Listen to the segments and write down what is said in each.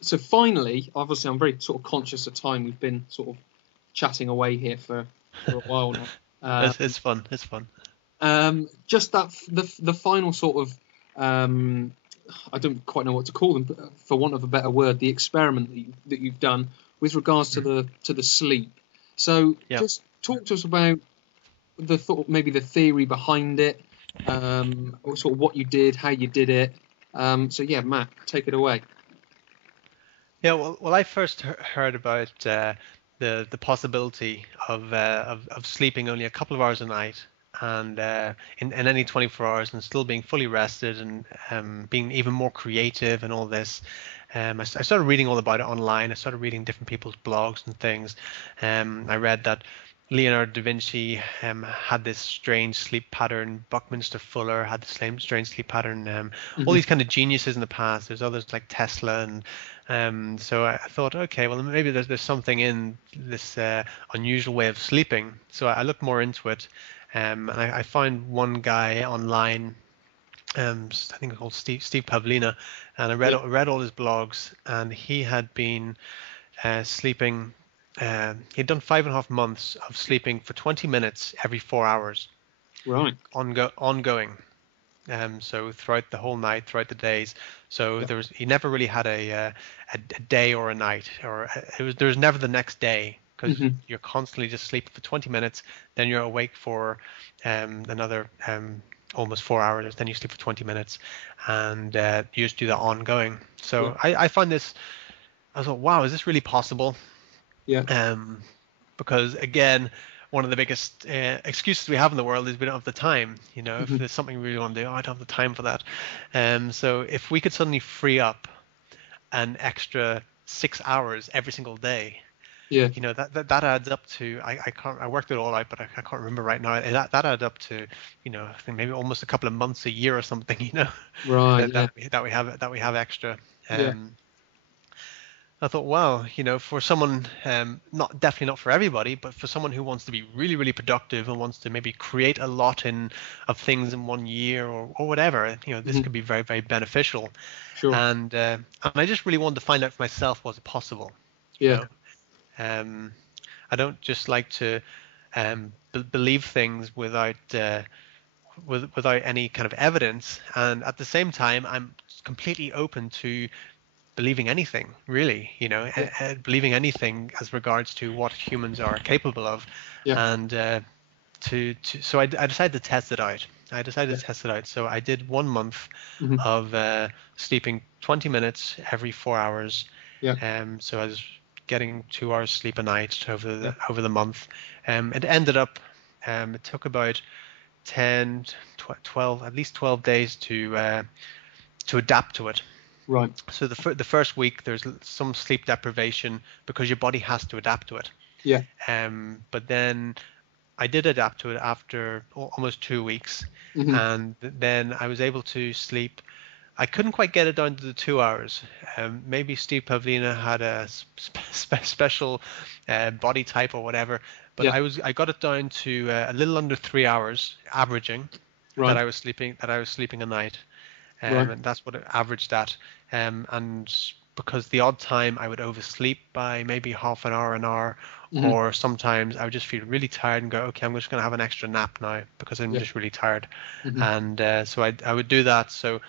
So finally, obviously, I'm very sort of conscious of time. We've been sort of chatting away here for a while now. It's fun. It's fun. Just that the final sort of I don't quite know what to call them, but for want of a better word, the experiment that you've done with regards to the sleep. So Yeah. just talk to us about the thought, maybe the theory behind it, or sort of what you did, how you did it. So yeah, Matt, take it away. Yeah. Well, I first heard about the possibility of sleeping only a couple of hours a night, and in any 24 hours, and still being fully rested, and being even more creative and all this. I started reading all about it online. I started reading different people's blogs and things. I read that Leonardo da Vinci had this strange sleep pattern. Buckminster Fuller had the same strange sleep pattern. All Hmm. these kind of geniuses in the past. There's others like Tesla, and so I thought, okay, well maybe there's something in this unusual way of sleeping. So I looked more into it, and I found one guy online. I think it's called Steve Pavlina, and I Yeah. read all his blogs, and he had been sleeping. He'd done 5.5 months of sleeping for 20 minutes every 4 hours, Right. ongoing. So throughout the whole night, throughout the days. So Yeah. he never really had a day or a night, or there was never the next day, because Hmm. you're constantly just sleeping for 20 minutes, then you're awake for another almost 4 hours, then you sleep for 20 minutes, and you just do that ongoing. Yeah. So I found this. I thought, wow, is this really possible? Yeah. Um, because again, one of the biggest excuses we have in the world is we don't have the time. If Hmm. there's something we really want to do, oh, I don't have the time for that. So if we could suddenly free up an extra 6 hours every single day, Yeah. that adds up to, I can't, I worked it all out, but I can't remember right now. That adds up to, I think maybe almost a couple of months, a year or something. Right. that Yeah. we have extra. Yeah. I thought, wow, for someone, not definitely not for everybody, but for someone who wants to be really, really productive and wants to maybe create a lot of things in one year, or whatever, this Hmm. could be very, very beneficial. Sure. And I just really wanted to find out for myself, was it possible? You Yeah. know, um, I don't just like to believe things without any kind of evidence, and at the same time, I'm completely open to believing anything, really, Yeah. believing anything as regards to what humans are capable of. Yeah. And so I decided to test it out. Yeah. So I did 1 month Hmm. of sleeping 20 minutes every 4 hours. Yeah. So I was getting 2 hours sleep a night Yeah. over the month. It ended up, it took about 10, 12, at least 12 days to adapt to it. Right. So the first week there's some sleep deprivation because your body has to adapt to it. Yeah. But then I did adapt to it after almost 2 weeks, Hmm. and then I was able to sleep. I couldn't quite get it down to the 2 hours. Maybe Steve Pavlina had a special body type or whatever, but Yeah. I got it down to a little under 3 hours averaging Right. that I was sleeping a night, Right. and that's what it averaged at. And because the odd time I would oversleep by maybe half an hour, Hmm. or sometimes I would just feel really tired and go, okay, I'm just going to have an extra nap now because I'm Yeah. just really tired. Hmm. And so I would do that. So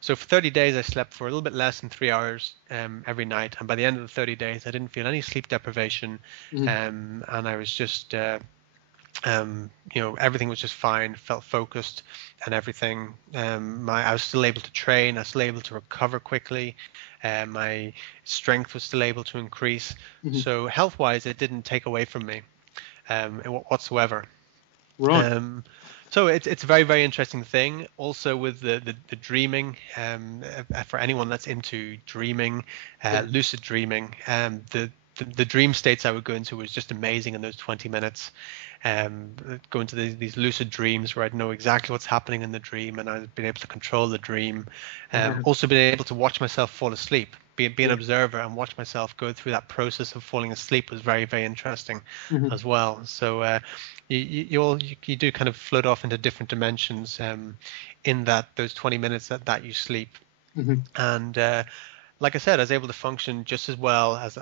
for 30 days, I slept for a little bit less than 3 hours every night. And by the end of the 30 days, I didn't feel any sleep deprivation. Hmm. And I was just everything was just fine, felt focused and everything. I was still able to train, I was still able to recover quickly, my strength was still able to increase. Hmm. So health-wise, it didn't take away from me whatsoever. Right. Um, so it's a very, very interesting thing. Also with the dreaming, for anyone that's into dreaming, Yeah. lucid dreaming, the dream states I would go into was just amazing in those 20 minutes. Go into these lucid dreams where I'd know exactly what's happening in the dream, and I'd been able to control the dream. Also been able to watch myself fall asleep, be an Yeah. observer and watch myself go through that process of falling asleep was very, very interesting Hmm. as well. So you do kind of float off into different dimensions in those 20 minutes that you sleep. Hmm. And like I said, I was able to function just as well as